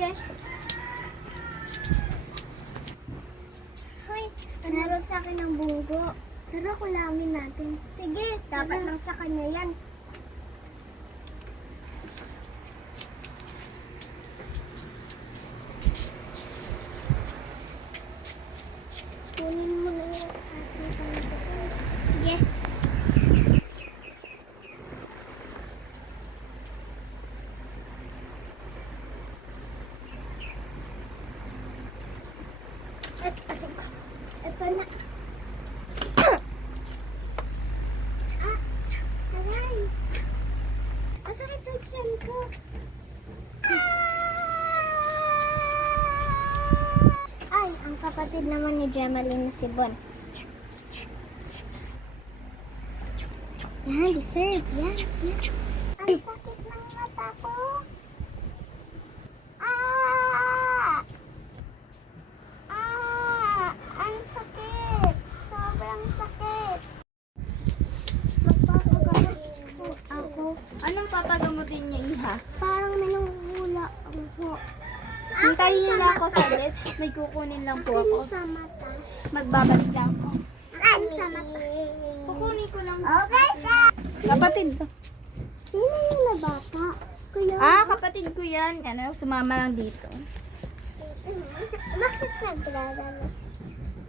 Sige. Hoy, naroon sa akin ng bunggo. Tara, kulamin natin. Sige, dapat lang sa kanya yan. Kunin mo na yung ating pangkain. Sige. Ito na. Aray. Masakit ang tiyan ko. Ay, ang kapatid naman ni Gemaline na si Bon. Yan, deserve. Yan, yan. Ang sakit ng mata ko. Ang sakit. Sobrang sakit. Magpapagamot po ako. Anong papagamutin niyo, Iha? Parang may nanguhula ako. Hintayin niyo lang ako saglit. May kukunin lang po ako. Sa mata. Magbabalik lang ako. Ano sa mata? Kukunin ko lang. Okay, sir. Kapatid to. Sino yung nabata? Kuya. Kapatid ko yan. Ano, sumama lang dito. Bakit naglalaro?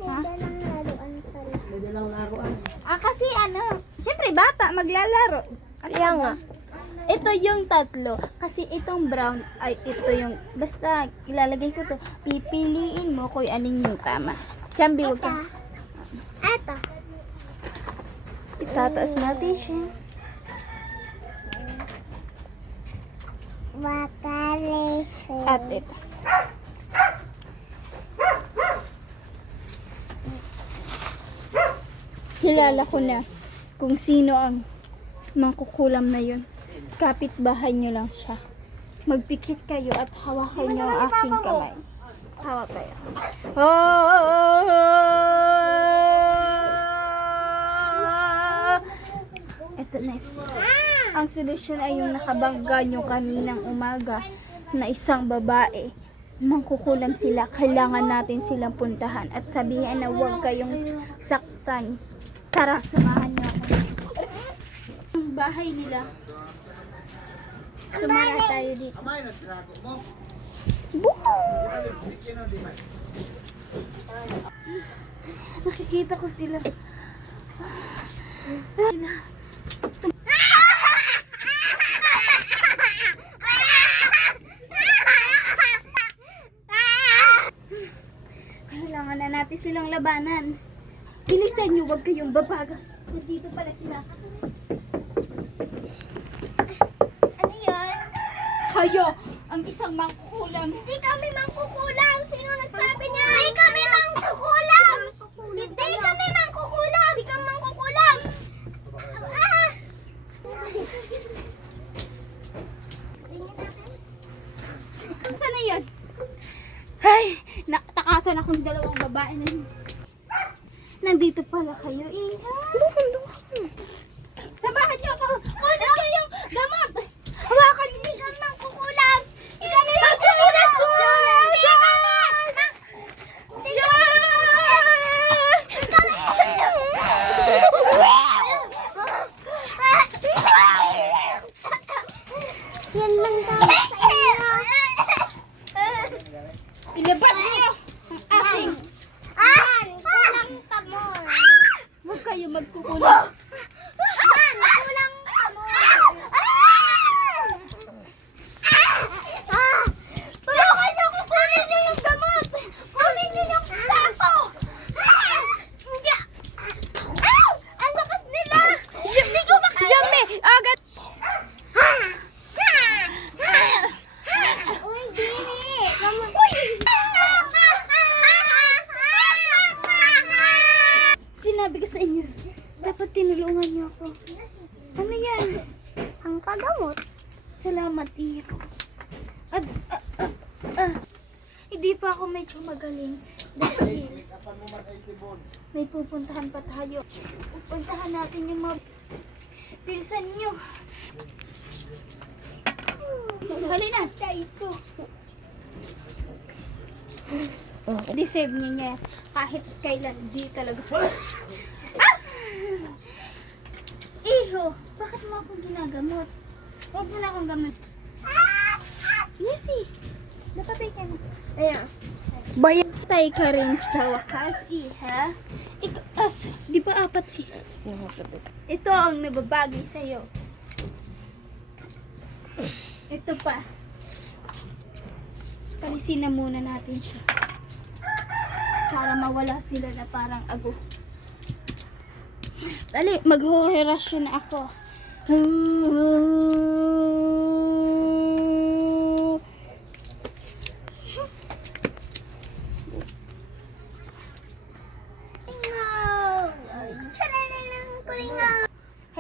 Ha? May dalang laruan pala. Kasi syempre bata, maglalaro. Kaya nga. Ito yung tatlo. Kasi itong brown, ay ito yung, basta ilalagay ko to. Pipiliin mo kung aning yung tama. Chambi, huwag ka. Eto. Itataas natin siya. Waterless. At ito. Kilala ko na kung sino ang mangkukulam na yun. Kapitbahay nyo lang siya. Magpikit kayo at hawakan nyo ang aking kamay. Hawak kayo. Ito na. Ang solusyon ay yung nakabangga nyo kaninang umaga na isang babae. Mangkukulam sila. Kailangan natin silang puntahan at sabihin na huwag kayong saktan. Tara, samahan niyo ako. Ang bahay nila. Sumara tayo dito. Nakikita ko sila. Kailangan na natin silang labanan. Bilisan niyo, huwag kayong babaga. Nandito pala sila. Ano yun? Kayo, ang isang mangkukulam. Hindi kami mangkukulam. Sino nagsabi niya? Hindi kami mangkukulam. Hindi kami mangkukulam. Hindi kami mangkukulam. Saan na yun? Ay, natakasan akong dalawang babae na yun. Nandito pala kayo, Iha. Samahan niyo ako. Kunin kayong gamot. Hawakan niyo. Hindi kami mangkukulam. Hindi kami mangkukulam. Hindi kami. Yan lang daw sa inyo. Ilabas niyo ang aking. Kulang pa mo. Huwag kayo magkukulang. Kulang pa mo. Tulungan niyo ako. Kunin niyo yung gamot. Kunin niyo yung sako. Hindi. Ang lakas nila. Hindi ko makaya. Jami, agad. Uy, dili. Sinabi ko sa inyo, dapat tinulungan niyo ako. Ano yan? Ang pagamot. Salamat, Iha. Hindi pa ako medyo magaling. Dahil may pupuntahan pa tayo. Pupuntahan natin yung mga bilisan niyo. Halina. Chay ko. Deserve niya kahit kailan di talaga. Ah! Iho, bakit mo akong ginagamot? Huwag mo na akong gamot. Yesi, napatay ka na. Ayan. Bayatay ka rin sa wakas, iha. Di ba apat siya? Ito ang nababagay sa'yo. Ito pa. Palisin na muna natin siya. Para mawala sila na parang ago. Dali, maghuherasyon na ako.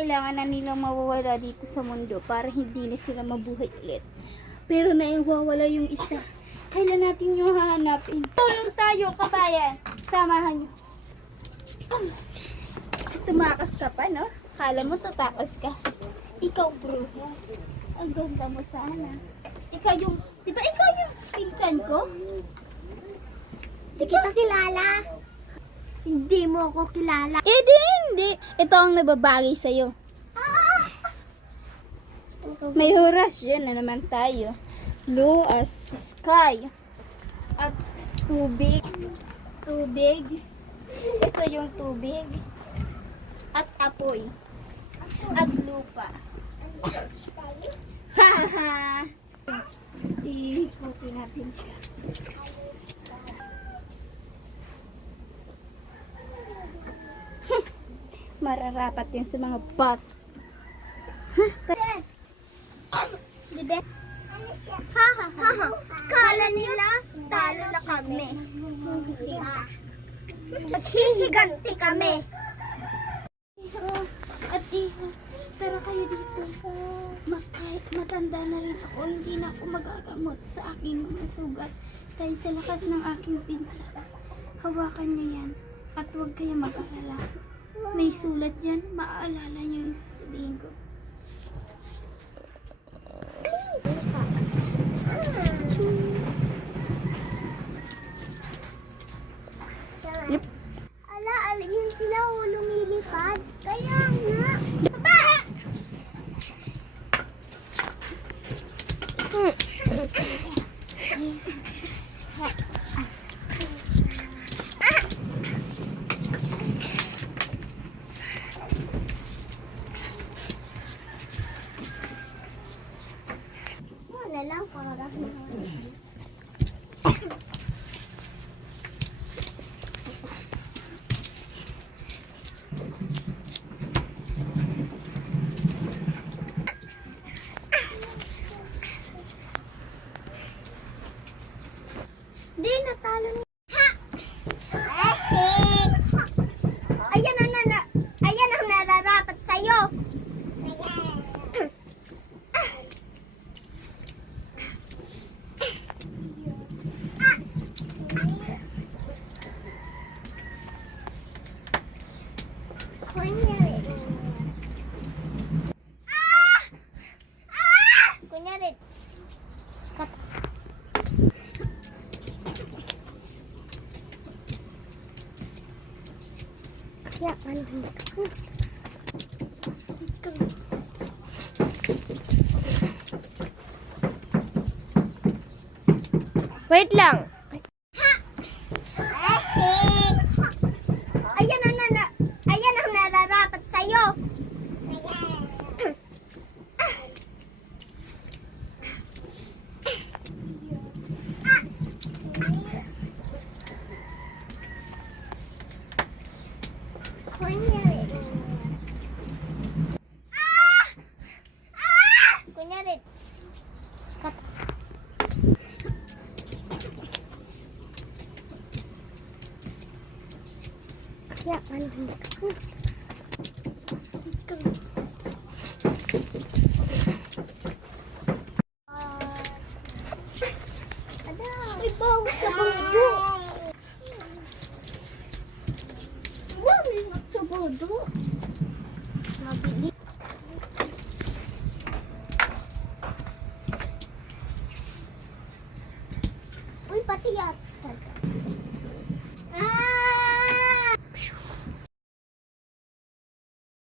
Kailangan na nilang mawawala dito sa mundo para hindi na sila mabuhay ulit. Pero naiwawala yung isa. Kailan natin yung hahanapin? Tulong tayo, kabayan. Samahan nyo. Tumakas ka pa, no? Kala mo tatakas ka. Ikaw, bro. Ang ganda mo sana. Ikaw yung, di ba ikaw yung pinsan ko? Di kita kilala. Hindi mo ako kilala. Hindi. Ito ang nababagay sa'yo. May horasyon na naman tayo. Blue as sky. At tubig. Ito yung tubig. At apoy. At lupa. Haha. Ikutin natin siya. Mararapat yan sa mga bat. Dibe? Ha ha ha ha. Kala nila, talo na kami. At hihiganti kami. At tara kayo dito. Kahit matanda na rin ako, hindi na ako magagamot sa aking mga sugat. Dahil sa lakas ng aking pinsa. Hawakan niya yan. At huwag kayo mag-alala. May sulat yan, maaalala niyo yung sasabihin ko. Yep. Ala, alin sila lumilipad. Kaya nga. Baba! Wala lang, parang di natalo niya. Ha! Asik! Ayan ang nararapat sa'yo. Kunyari. Kunyari. Ya, Wait lang. Asik! Ayan ang nararapat sa'yo. Kunyari. Kunyari. Ya, may bawang sa bodo. Bawang sa bodo. Mabilis. Uy, pati yan.